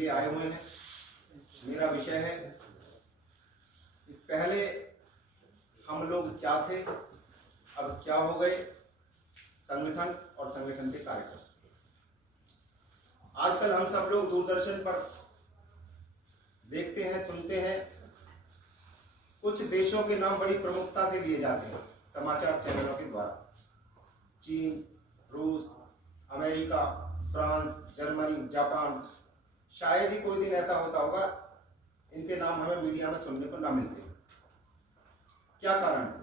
लिए आए हुए हैं। मेरा विषय है कि पहले हम लोग क्या थे, अब क्या हो गए, संगठन और संगठन के कार्यक्रम। आजकल हम सब लोग दूरदर्शन पर देखते हैं, सुनते हैं, कुछ देशों के नाम बड़ी प्रमुखता से लिए जाते हैं समाचार चैनलों के द्वारा। चीन, रूस, अमेरिका, फ्रांस, जर्मनी, जापान। शायद ही कोई दिन ऐसा होता होगा इनके नाम हमें मीडिया में सुनने को ना मिलते। क्या कारण है?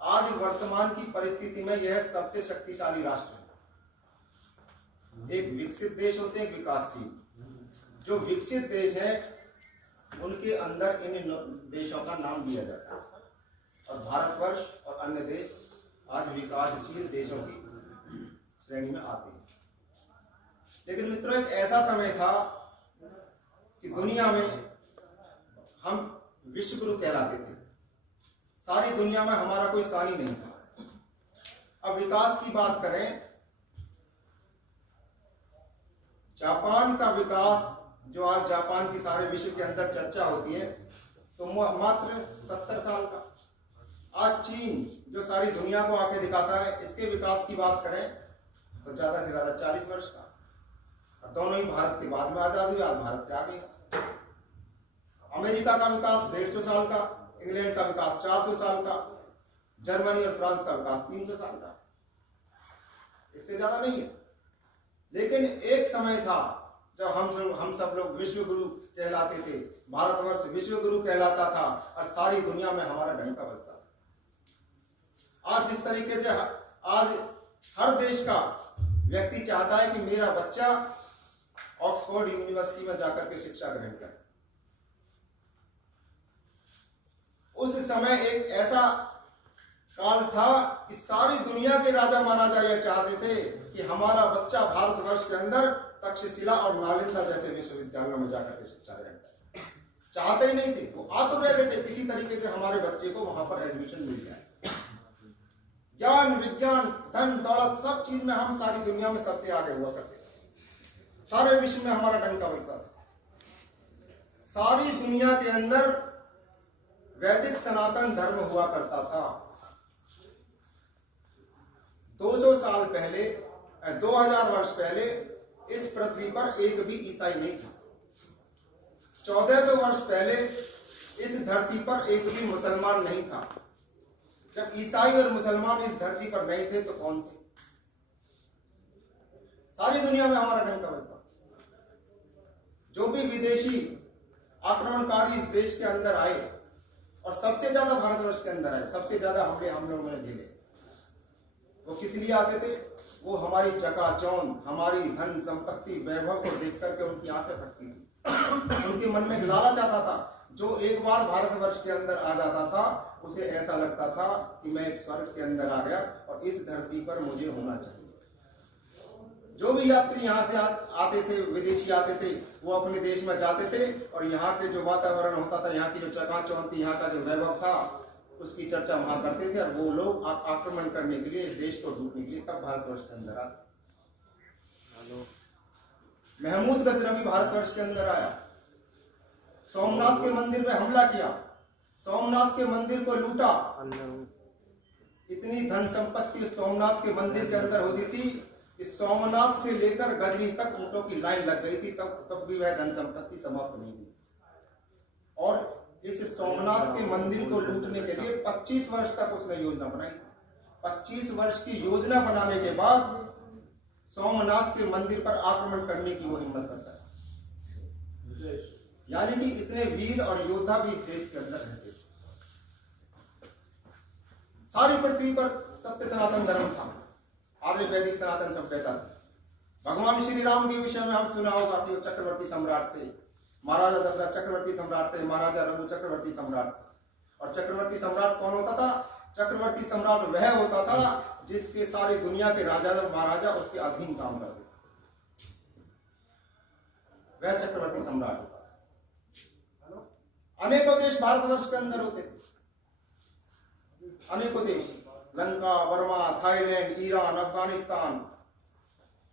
आज वर्तमान की परिस्थिति में यह सबसे शक्तिशाली राष्ट्र है। एक विकसित देश होते हैं, एक विकासशील। जो विकसित देश है उनके अंदर इन देशों का नाम दिया जाता है, और भारतवर्ष और अन्य देश आज विकासशील देशों की श्रेणी में आते हैं। लेकिन मित्रों, एक ऐसा समय था कि दुनिया में हम विश्व गुरु कहलाते थे। सारी दुनिया में हमारा कोई सानी नहीं था। अब विकास की बात करें, जापान का विकास, जो आज जापान की सारे विश्व के अंदर चर्चा होती है, तो मात्र 70 साल का। आज चीन, जो सारी दुनिया को आंखें दिखाता है, इसके विकास की बात करें तो ज्यादा से ज्यादा 40 वर्ष का। और दोनों ही भारत के बाद में आजाद हुए, आज भारत से आगे। अमेरिका का विकास 150 साल का, इंग्लैंड का विकास 400 साल का, जर्मनी और फ्रांस का विकास 300 साल का, इससे ज्यादा नहीं है। लेकिन एक समय था जब हम सब लोग विश्व गुरु कहलाते थे, भारतवर्ष विश्व गुरु कहलाता था, और सारी दुनिया में हमारा डंका बजता था। आज जिस तरीके से आज हर देश का व्यक्ति चाहता है कि मेरा बच्चा ऑक्सफोर्ड यूनिवर्सिटी में जाकर के शिक्षा ग्रहण करे, उस समय एक ऐसा काल था कि सारी दुनिया के राजा महाराजा यह चाहते थे कि हमारा बच्चा भारतवर्ष के अंदर तक्षशिला और नालंदा जैसे विश्वविद्यालयों में जाकर के शिक्षा ग्रहण करे। चाहते ही नहीं थे, वो आतुर रहते थे किसी तरीके से हमारे बच्चे को वहां पर एडमिशन मिल जाए। ज्ञान, विज्ञान, धन, दौलत, सब चीज में हम सारी दुनिया में सबसे आगे हुआ करते थे। सारे विश्व में हमारा डंका बजता था। सारी दुनिया के अंदर वैदिक सनातन धर्म हुआ करता था। 200 साल पहले, 2000 वर्ष पहले इस पृथ्वी पर एक भी ईसाई नहीं था। 1400 वर्ष पहले इस धरती पर एक भी मुसलमान नहीं था। जब ईसाई और मुसलमान इस धरती पर नहीं थे तो कौन थे? सारी दुनिया में हमारा डंका बजता। जो भी विदेशी आक्रमणकारी इस देश के अंदर आए, और सबसे ज्यादा भारतवर्ष के अंदर आए, सबसे ज्यादा हमले हम लोगों ने झेले, वो किस लिए आते थे? वो हमारी चकाचौंध, हमारी धन संपत्ति, वैभव को देख करके उनकी आंखें फटती थी। उनके मन में लालच आता था। जो एक बार भारतवर्ष के अंदर आ जाता था, उसे ऐसा लगता था कि मैं एक स्वर्ग के अंदर आ गया और इस धरती पर मुझे होना चाहिए। जो भी यात्री यहाँ से आते थे, विदेशी आते थे, वो अपने देश में जाते थे, और यहाँ के जो वातावरण होता था, यहाँ की जो चकाचौंध थी, यहाँ का जो वैभव था, उसकी चर्चा वहां करते थे। और वो लोग आक्रमण करने के लिए, देश को लूटने के लिए तब भारतवर्ष के अंदर आते। महमूद गजनवी भारतवर्ष के अंदर आया, सोमनाथ के मंदिर में हमला किया, सोमनाथ के मंदिर को लूटा। इतनी धन संपत्ति सोमनाथ के मंदिर के अंदर होती थी कि सोमनाथ से लेकर गजनी तक ऊंटों की लाइन लग गई थी, तब भी वह धन संपत्ति समाप्त नहीं हुई। और इस सोमनाथ के मंदिर को लूटने के लिए 25 वर्ष तक उसने योजना बनाई। 25 वर्ष की योजना बनाने के बाद सोमनाथ के मंदिर पर आक्रमण करने की वो हिम्मत कर सका। यानी कि इतने वीर और योद्धा भी इस देश के अंदर रहते। सारी पृथ्वी पर सत्य सनातन धर्म था, आर्य वैदिक सनातन सभ्यता थी। भगवान श्री राम के विषय में हम सुना होगा कि वो चक्रवर्ती सम्राट थे। महाराजा दशरथ चक्रवर्ती सम्राट थे, महाराजा रघु चक्रवर्ती सम्राट थे। और चक्रवर्ती सम्राट कौन होता था? चक्रवर्ती सम्राट वह होता था जिसके सारी दुनिया के राजा महाराजा उसके अधीन काम करते थे, वह चक्रवर्ती सम्राट होता था। अनेकों देश भारतवर्ष के अंदर होते थे, अनेकों देश, Lanka, Burma, Thailand, Iran, Afghanistan,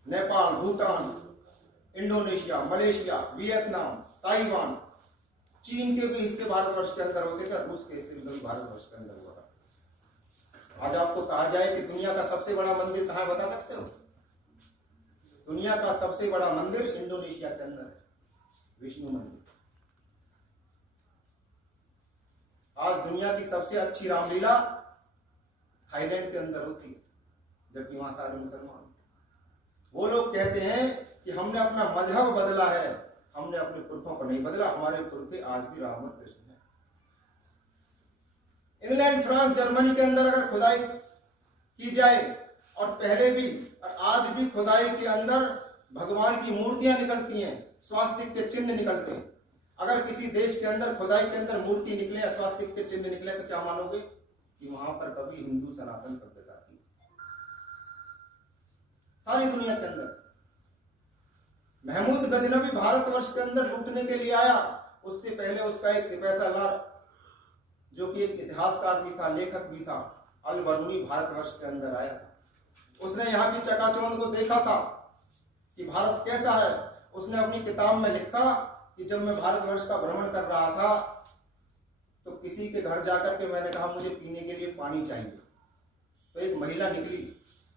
Nepal, Bhutan, Indonesia, Malaysia, Vietnam, Taiwan, चीन के भी हिस्से भारतवर्ष के अंदर होते थे, रूस के हिस्से भी भारतवर्ष के अंदर हुआ था। आज आपको कहा जाए कि दुनिया का सबसे बड़ा मंदिर कहां, बता सकते हो? दुनिया का सबसे बड़ा मंदिर इंडोनेशिया के अंदर है, विष्णु मंदिर। आज दुनिया की सबसे अच्छी रामलीला थाईलैंड के अंदर होती है, जबकि वहां सारे मुसलमान। वो लोग कहते हैं कि हमने अपना मजहब बदला है, हमने अपने पुरखों को नहीं बदला, हमारे पुरखे आज भी राम और कृष्ण हैं। इंग्लैंड, फ्रांस, जर्मनी के अंदर अगर खुदाई की जाए, और पहले भी और आज भी खुदाई के अंदर भगवान की मूर्तियां निकलती हैं, स्वास्तिक के चिन्ह निकलते हैं। अगर किसी देश के अंदर खुदाई के अंदर मूर्ति निकले या स्वास्तिक के चिन्ह निकले, तो क्या मानोगे कि वहां पर कभी हिंदू सनातन सभ्यता थी? सारी दुनिया के अंदर महमूद गजनबी भारतवर्ष के अंदर लूटने के लिए आया, उससे पहले उसका एक सिपह सालार जो कि एक इतिहासकार भी था, लेखक भी था, अल बरूनी, भारतवर्ष के अंदर आया था। उसने यहाँ की चकाचौंध को देखा था कि भारत कैसा है। उसने अपनी किताब में लिखा कि जब मैं भारतवर्ष का भ्रमण कर रहा था तो किसी के घर जाकर के मैंने कहा मुझे पीने के लिए पानी चाहिए, तो एक महिला निकली,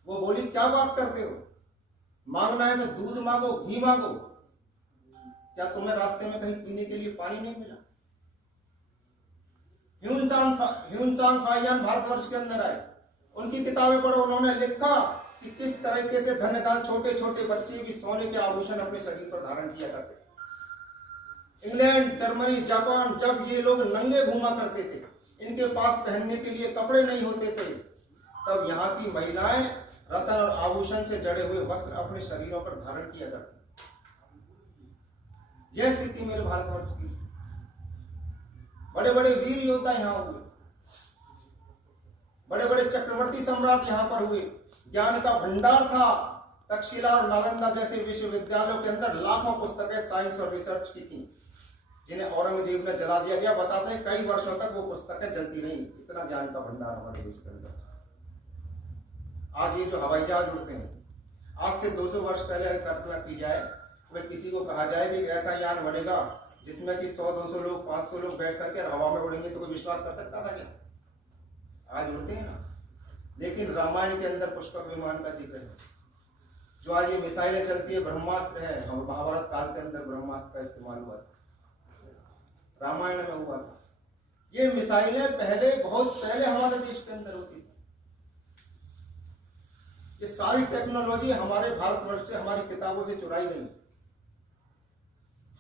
वो बोली क्या बात करते हो, मांगना है तो दूध मांगो, घी मांगो, क्या तुम्हें रास्ते में कहीं पीने के लिए पानी नहीं मिला? ह्यून सांग फाइयान भारतवर्ष के अंदर आए, उनकी किताबें पढ़ो, उन्होंने लिखा कि किस तरीके से धन्यदान छोटे छोटे बच्चे भी सोने के आभूषण अपने शरीर पर धारण किया करते। इंग्लैंड, जर्मनी, जापान, जब ये लोग नंगे घूमा करते थे, इनके पास पहनने के लिए कपड़े नहीं होते थे, तब यहाँ की महिलाएं रत्न और आभूषण से जड़े हुए वस्त्र अपने शरीरों पर धारण किया करती। यह स्थिति मेरे भारतवर्ष की। बड़े बड़े वीर योद्धा यहाँ हुए, बड़े बड़े चक्रवर्ती सम्राट यहाँ पर हुए, ज्ञान का भंडार था। तक्षशिला और नालंदा जैसे विश्वविद्यालयों के अंदर लाखों पुस्तकें साइंस और रिसर्च की थी, जिन्हें औरंगजेब ने जला दिया गया। बताते हैं कई वर्षों तक वो पुस्तकें जलती रही, इतना ज्ञान का भंडार हमारे देश के अंदर। आज ये जो हवाई जहाज उड़ते हैं, आज से 200 वर्ष पहले अगर कल्पना की जाए, तो किसी को कहा जाए कि ऐसा यान बनेगा जिसमें कि 100-200 लोग, 500 लोग बैठ करके हवा में उड़ेंगे, तो कोई विश्वास कर सकता था क्या? आज उड़ते हैं ना। लेकिन रामायण के अंदर पुष्पक विमान का जिक्र है, जो आज ये मिसाइलें चलती है, ब्रह्मास्त्र है, महाभारत काल के अंदर ब्रह्मास्त्र का इस्तेमाल हुआ था, रामायण में हुआ था। ये मिसाइलें पहले, बहुत पहले हमारे देश के अंदर होती थी। ये सारी टेक्नोलॉजी हमारे भारतवर्ष से, हमारी किताबों से चुराई गई।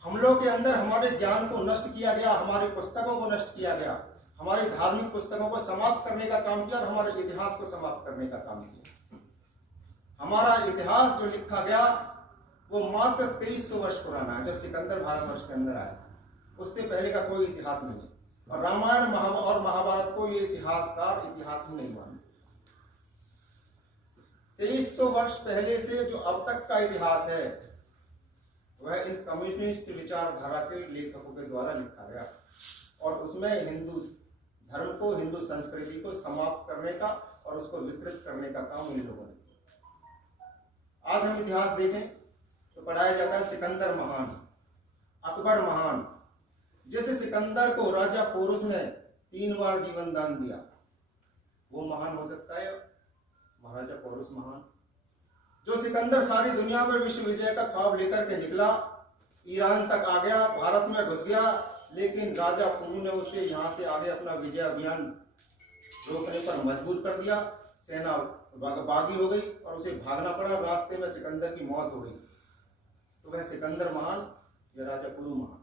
हम लोग के अंदर हमारे ज्ञान को नष्ट किया गया, हमारी पुस्तकों को नष्ट किया गया, हमारी धार्मिक पुस्तकों को समाप्त करने का काम किया और हमारे इतिहास को समाप्त करने का काम किया। हमारा इतिहास जो लिखा गया वो मात्र 2300 वर्ष पुराना है, जब सिकंदर भारतवर्ष के अंदर आया। उससे पहले का कोई इतिहास नहीं। और रामायण और महाभारत को ये इतिहासकार इतिहास ही नहीं मानते। 2300 वर्ष पहले से जो अब तक का इतिहास है वह इन कम्युनिस्ट विचारधारा के लेखकों के द्वारा लिखा गया, और उसमें हिंदू धर्म को, हिंदू संस्कृति को समाप्त करने का और उसको विकृत करने का काम इन लोगों ने किया। आज हम इतिहास देखें तो पढ़ाया जाता है सिकंदर महान, अकबर महान। जैसे सिकंदर को राजा पोरुस ने 3 बार जीवन दान दिया, वो महान हो सकता है महाराजा पोरुस महान? जो सिकंदर सारी दुनिया में विश्व विजय का ख्वाब लेकर के निकला, ईरान तक आ गया, भारत में घुस गया, लेकिन राजा पुरु ने उसे यहाँ से आगे अपना विजय अभियान रोकने पर मजबूर कर दिया। सेना बागी हो गई और उसे भागना पड़ा, रास्ते में सिकंदर की मौत हो गई। तो वह सिकंदर महान या राजा पुरु महान?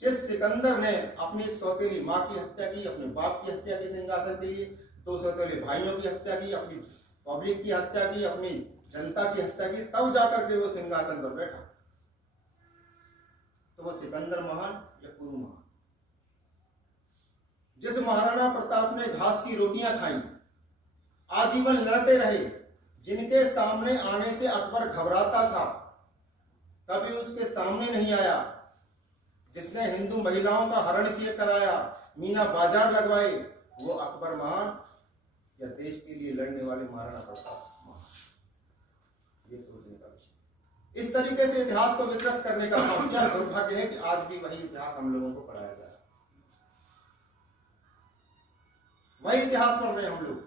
जिस सिकंदर ने अपनी एक सौतेली माँ की हत्या की, अपने बाप की हत्या की सिंहासन के लिए, 2 सौतेले भाइयों की हत्या की, अपनी पब्लिक की हत्या की, अपनी जनता की हत्या की, तब जाकर के वो सिंहासन पर बैठा, तो वो सिकंदर महान या पुरु महान? जिस महाराणा प्रताप ने घास की रोटियां खाई, आजीवन लड़ते रहे, जिनके सामने आने से अकबर घबराता था, कभी उसके सामने नहीं आया, जिसने हिंदू महिलाओं का हरण किए कराया, मीना बाजार लगवाए, वो अकबर महान या देश के लिए लड़ने वाले महाराणा प्रताप महान? ये सोचने का विषय। इस तरीके से इतिहास को विकृत करने का काम किया। दुर्भाग्य है कि आज भी वही इतिहास हम लोगों को पढ़ाया जा रहा है, वही इतिहास पढ़ रहे हैं हम लोग।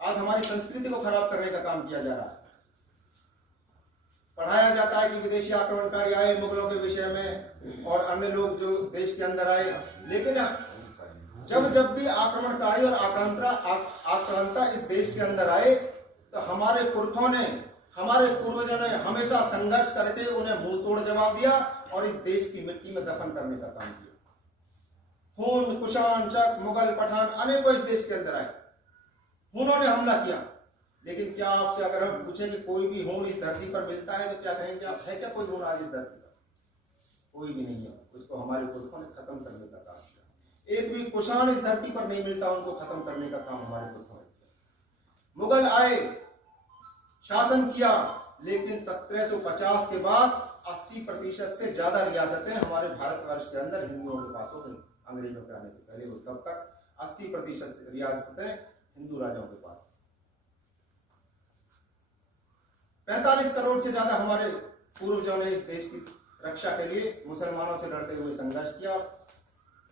आज हमारी संस्कृति को खराब करने का काम किया जा रहा है। पढ़ाया जाता है कि विदेशी आक्रमणकारी आए मुगलों के विषय में और अन्य लोग जो देश के अंदर आए, लेकिन जब भी आक्रमणकारी और आक्रांता इस देश के अंदर आए तो हमारे पुरखों ने, हमारे पूर्वजों ने हमेशा संघर्ष करके उन्हें मुंह तोड़ जवाब दिया और इस देश की मिट्टी में दफन करने का काम किया। खून, कुषाण, चक, मुगल, पठान अनेकों इस देश के अंदर आए, उन्होंने हमला किया। लेकिन क्या आपसे अगर हम पूछें कि कोई भी खून इस धरती पर मिलता है तो क्या कहेंगे आप? है क्या कोई खून आज इस धरती पर? कोई भी नहीं है। उसको हमारे पुरखों ने खत्म करने का काम किया। एक भी कुषाण इस धरती पर नहीं मिलता, उनको खत्म करने का काम हमारे पुरखों ने किया। मुगल आए, शासन किया, लेकिन 1750 के बाद 80% से ज्यादा रियासतें हमारे भारतवर्ष के अंदर हिंदुओं के पास हो गई। अंग्रेजों के आने से पहले वो तब तक 80% रियासतें हिंदू राजाओं के पास। 45 करोड़ से ज्यादा हमारे पूर्वजों ने इस देश की रक्षा के लिए मुसलमानों से लड़ते हुए संघर्ष किया,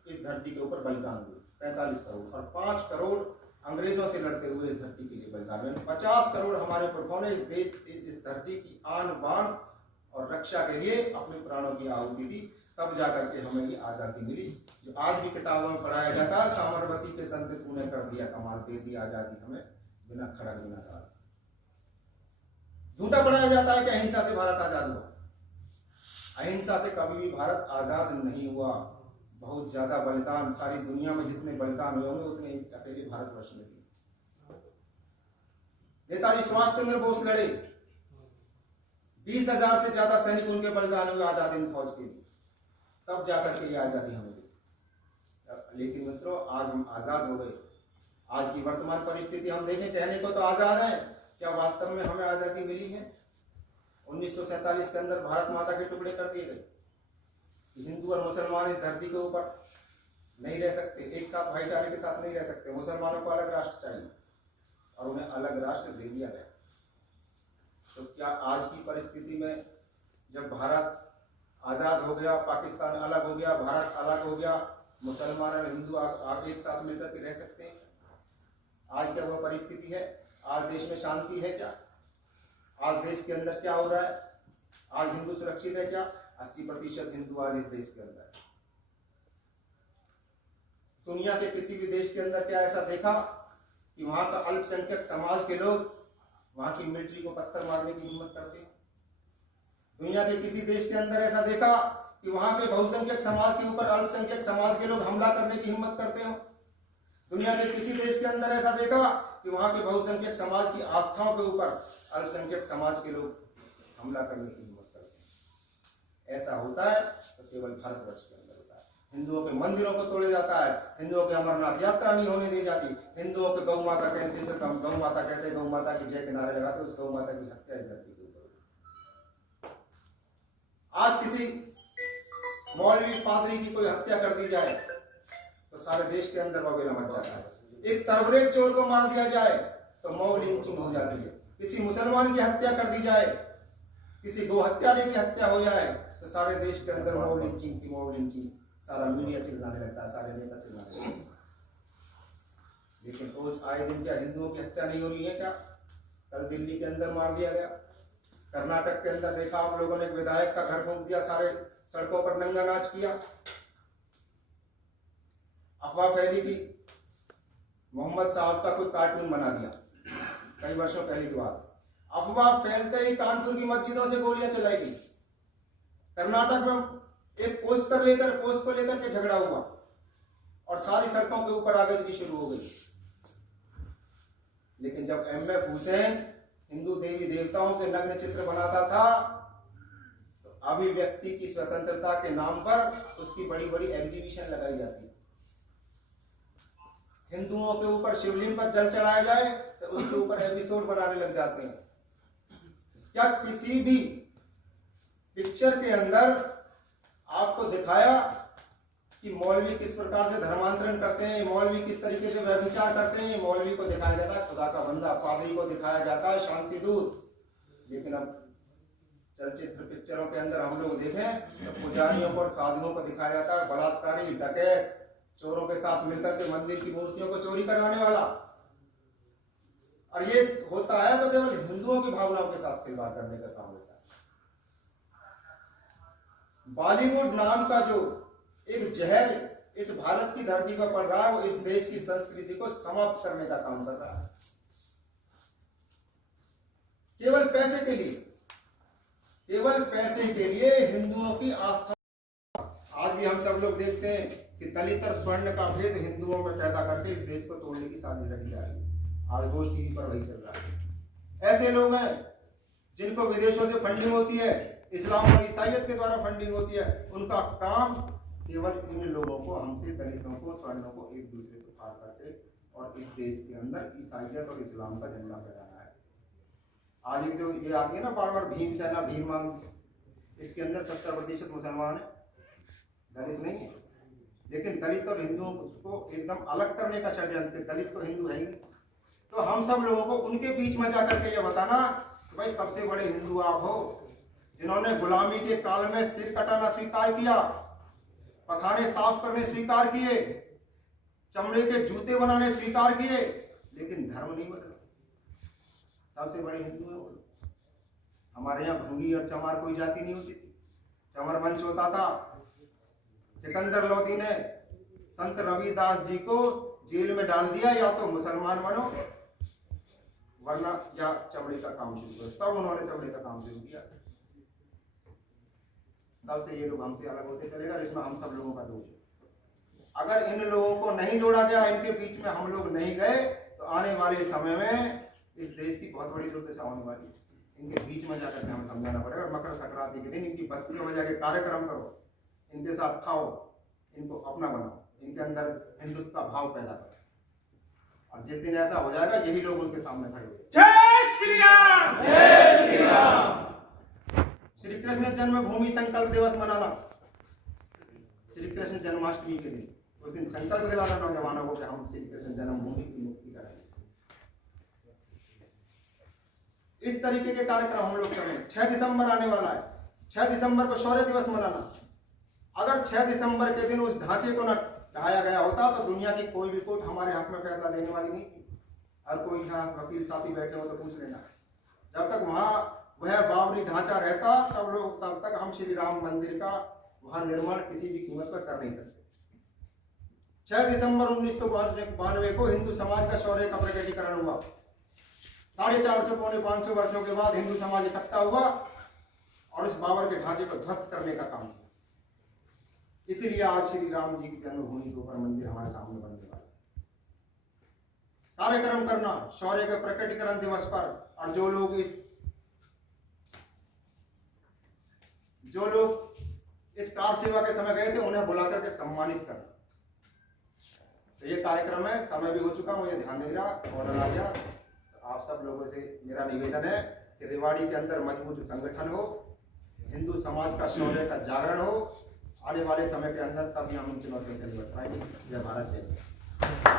इस धरती के ऊपर बलिदान हुए 45 करोड़, और 5 करोड़ अंग्रेजों से लड़ते हुए इस धरती के लिए बलिदान हुए। 50 करोड़ हमारे पुरखों ने इस धरती की आन बान और रक्षा के लिए अपने प्राणों की आहुति दी, तब जाकर के हमें ये आजादी मिली। जो आज भी किताबों में पढ़ाया जाता है, साबरमती के संत तूने कर दिया कमाल, दे दी आजादी हमें बिना खड़ग बिना ताल। झूठा पढ़ाया जाता है कि अहिंसा से भारत आजाद हुआ। अहिंसा से कभी भी भारत आजाद नहीं हुआ। बहुत ज्यादा बलिदान, सारी दुनिया में जितने बलिदान हुए होंगे उतने अकेले भारतवर्ष में दिए। नेताजी सुभाष चंद्र बोस लड़े, 20,000 से ज्यादा सैनिक उनके बलिदान हुए आजाद हिंद फौज के लिए, तब जाकर के ये आजादी हमें मिली। लेकिन मित्रों, आज हम आजाद हो गए। आज की वर्तमान परिस्थिति हम देखें, कहने को तो आजाद है, क्या वास्तव में हमें आजादी मिली है? 1947 के अंदर भारत माता के टुकड़े कर दिए गए। हिंदू और मुसलमान इस धरती के ऊपर नहीं रह सकते, एक साथ भाईचारे के साथ नहीं रह सकते। मुसलमानों को अलग राष्ट्र चाहिए और उन्हें अलग राष्ट्र दे दिया गया। तो क्या आज की परिस्थिति में जब भारत आजाद हो गया, पाकिस्तान अलग हो गया, भारत अलग हो गया, मुसलमान और हिंदू आप एक साथ मिलकर के रह सकते हैं? आज क्या वह परिस्थिति है? आज देश में शांति है क्या? आज देश के अंदर क्या हो रहा है? आज हिंदू सुरक्षित है क्या? 80% हिंदू आज इस देश के अंदर है। दुनिया के किसी भी देश के अंदर क्या ऐसा देखा कि वहां का अल्पसंख्यक समाज के लोग वहां की मिलिट्री को पत्थर मारने की हिम्मत करते हैं? दुनिया के किसी देश के अंदर ऐसा देखा कि वहां के बहुसंख्यक समाज के ऊपर अल्पसंख्यक समाज के लोग हमला करने की हिम्मत करते हो? दुनिया के किसी देश के अंदर ऐसा देखा कि वहां के बहुसंख्यक समाज की आस्थाओं के ऊपर अल्पसंख्यक समाज के लोग हमला करने की हिम्मत करते हैं? ऐसा होता है तो केवल भारतवर्ष के अंदर होता है। हिंदुओं के मंदिरों को तोड़ा जाता है, हिंदुओं के अमरनाथ यात्रा नहीं होने दी जाती, हिंदुओं के गौ माता कहते से गौ माता कहते, गौ माता की जय के नारे लगाते, उस गौ माता की हत्या इस धरती के ऊपर। आज किसी मौलवी पादरी की कोई हत्या कर दी जाए तो सारे देश के अंदर बवेला मच जाता है। एक तरबरेज चोर को मार दिया जाए तो मऊ लिंचिंग हो जाती है। किसी मुसलमान की हत्या कर दी जाए, किसी गो हत्यारे की हत्या हो जाए तो सारे देश के अंदर मऊ लिंचिंग, सारा मीडिया चिल्लाने लगता है, सारे नेता चिल्लाने लगते हैं। लेकिन रोज आए दिन क्या हिंदुओं की हत्या नहीं हो रही है क्या? कल दिल्ली के अंदर मार दिया गया, कर्नाटक के अंदर देखा आप लोगों ने, एक विधायक का घर फूंक दिया, सारे सड़कों पर नंगा नाच किया। अफवाह फैली कि मोहम्मद साहब का कोई कार्टून बना दिया, कई वर्षों पहले की बात। अफवाह फैलते ही कानपुर की मस्जिदों से गोलियां चलाई गई। कर्नाटक में एक पोस्ट को लेकर के झगड़ा हुआ और सारी सड़कों के ऊपर आगजनी शुरू हो गई। लेकिन जब एमएफ हुसैन हिंदू देवी देवताओं के नग्न चित्र बनाता था तो अभिव्यक्ति की स्वतंत्रता के नाम पर उसकी बड़ी बड़ी एग्जीबिशन लगाई जाती है। हिंदुओं के ऊपर शिवलिंग पर जल चढ़ाया जाए तो उसके ऊपर एपिसोड बनाने लग जाते हैं। क्या किसी भी पिक्चर के अंदर आपको दिखाया कि मौलवी किस प्रकार से धर्मांतरण करते हैं, मौलवी किस तरीके से व्यभिचार करते हैं, मौलवी को दिखाया जाता है खुदा का बंदा, पादरी को दिखाया जाता है शांति दूत। लेकिन अब चलचित्र पिक्चरों के अंदर हम लोग देखें तो पुजारियों को और साधुओं को दिखाया जाता है बलात्कारी, डकैत, चोरों के साथ मिलकर के मंदिर की मूर्तियों को चोरी कराने वाला। और ये होता है तो केवल हिंदुओं की भावनाओं के साथ खिलवाड़ करने का काम होता है। बॉलीवुड नाम का जो एक जहर इस भारत की धरती पर पड़ रहा है, वो इस देश की संस्कृति को समाप्त करने का काम कर रहा है, केवल पैसे के लिए, केवल पैसे के लिए हिंदुओं की आस्था। आज भी हम सब लोग देखते हैं कि दलित और स्वर्ण का भेद हिंदुओं में पैदा करके इस देश को तोड़ने की साजिश रखी जा रही है। आज घोष टीवी पर वही चल रहा है। ऐसे लोग हैं जिनको विदेशों से फंडिंग होती है, इस्लाम और ईसाइयत के द्वारा फंडिंग होती है। उनका काम केवल इन लोगों को, हमसे दलितों को, स्वर्णों को एक दूसरे से फाड़ करके और इस देश के अंदर ईसाइयत और इस्लाम का झंडा फहराना है। आज एक जो ये आती है ना बार बार भीम सेना, भीम मांग, इसके अंदर 70% मुसलमान है, दलित नहीं है। लेकिन दलित और हिंदुओं को एकदम अलग करने का षड्यंत्र, दलित तो हिंदू है ही। तो हम सब लोगों को उनके बीच में जाकर के ये बताना कि भाई सबसे बड़े हिंदू आप हो, जिन्होंने गुलामी के काल में सिर कटाना स्वीकार किया, पखाने साफ करने स्वीकार किए, चमड़े के जूते बनाने स्वीकार किए, लेकिन धर्म नहीं बदला। सबसे बड़े हिंदू हैं वो। हमारे यहाँ भंगी और चमार कोई जाति नहीं होती थी, चमर वंश होता था। सिकंदर लोधी ने संत रविदास जी को जेल में डाल दिया, या तो मुसलमान बनो वरना या चमड़े का काम शुरू करो। तब उन्होंने चमड़े का काम शुरू किया। तब से ये लोग हमसे अलग होते चलेगा, इसमें हम सब लोगों का दोष है। अगर इन लोगों को नहीं जोड़ा गया, इनके बीच में हम लोग नहीं गए, तो आने वाले समय में इस देश की बहुत बड़ी दुर्दशा होने वाली है। इनके बीच में जाकर हमें समझाना पड़ेगा। मकर संक्रांति के दिन इनकी बस्तियों में जाकर कार्यक्रम करो, इनके साथ खाओ, इनको अपना बनाओ, इनके अंदर हिंदुत्व का भाव पैदा करो। और जिस दिन ऐसा हो जाएगा, यही लोग उनके सामने खड़े होंगे। जय श्री राम, जय श्री राम। श्री कृष्ण जन्मभूमि संकल्प दिवस मनाना, श्री कृष्ण जन्माष्टमी के दिन, उस दिन संकल्प दिलाना नौजवानों को कि हम श्री कृष्ण जन्मभूमि की मुक्ति करेंगे। इस तरीके के कार्यक्रम हम लोग करें। 6 दिसंबर आने वाला है, 6 दिसंबर को शौर्य दिवस मनाना। अगर 6 दिसंबर के दिन उस ढांचे को न ढाया गया होता तो दुनिया की कोई भी कोर्ट हमारे हक में फैसला देने वाली नहीं थी। और कोई यहाँ वकील साथी बैठे हो तो पूछ लेना, जब तक वहाँ वह बावरी ढांचा रहता तब तक हम श्री राम मंदिर का वहाँ निर्माण किसी भी कीमत पर कर नहीं सकते। 6 दिसंबर 1992 को हिंदू समाज का शौर्य का प्रकटीकरण हुआ। 450 पौने 500 वर्षों के बाद हिंदू समाज इकट्ठा हुआ और उस बाबर के ढांचे को ध्वस्त करने का काम किया। इसीलिए आज श्री राम जी की जन्मभूमि के ऊपर मंदिर हमारे सामने बनने वाला है। कार्यक्रम करना शौर्य के प्रकटीकरण दिवस पर, और जो लोग इस कार सेवा के समय गए थे उन्हें बुलाकर के सम्मानित करना। तो ये कार्यक्रम है, समय भी हो चुका, मुझे ध्यान नहीं रहा, ऑर्डर आ गया। तो आप सब लोगों से मेरा निवेदन है कि रेवाड़ी के अंदर मजबूत संगठन हो, हिंदू समाज का शौर्य का जागरण हो। आने वाले समय के अंदर तभी हम इन चुनौतियों से निपट पाएंगे। जय भारत, जय।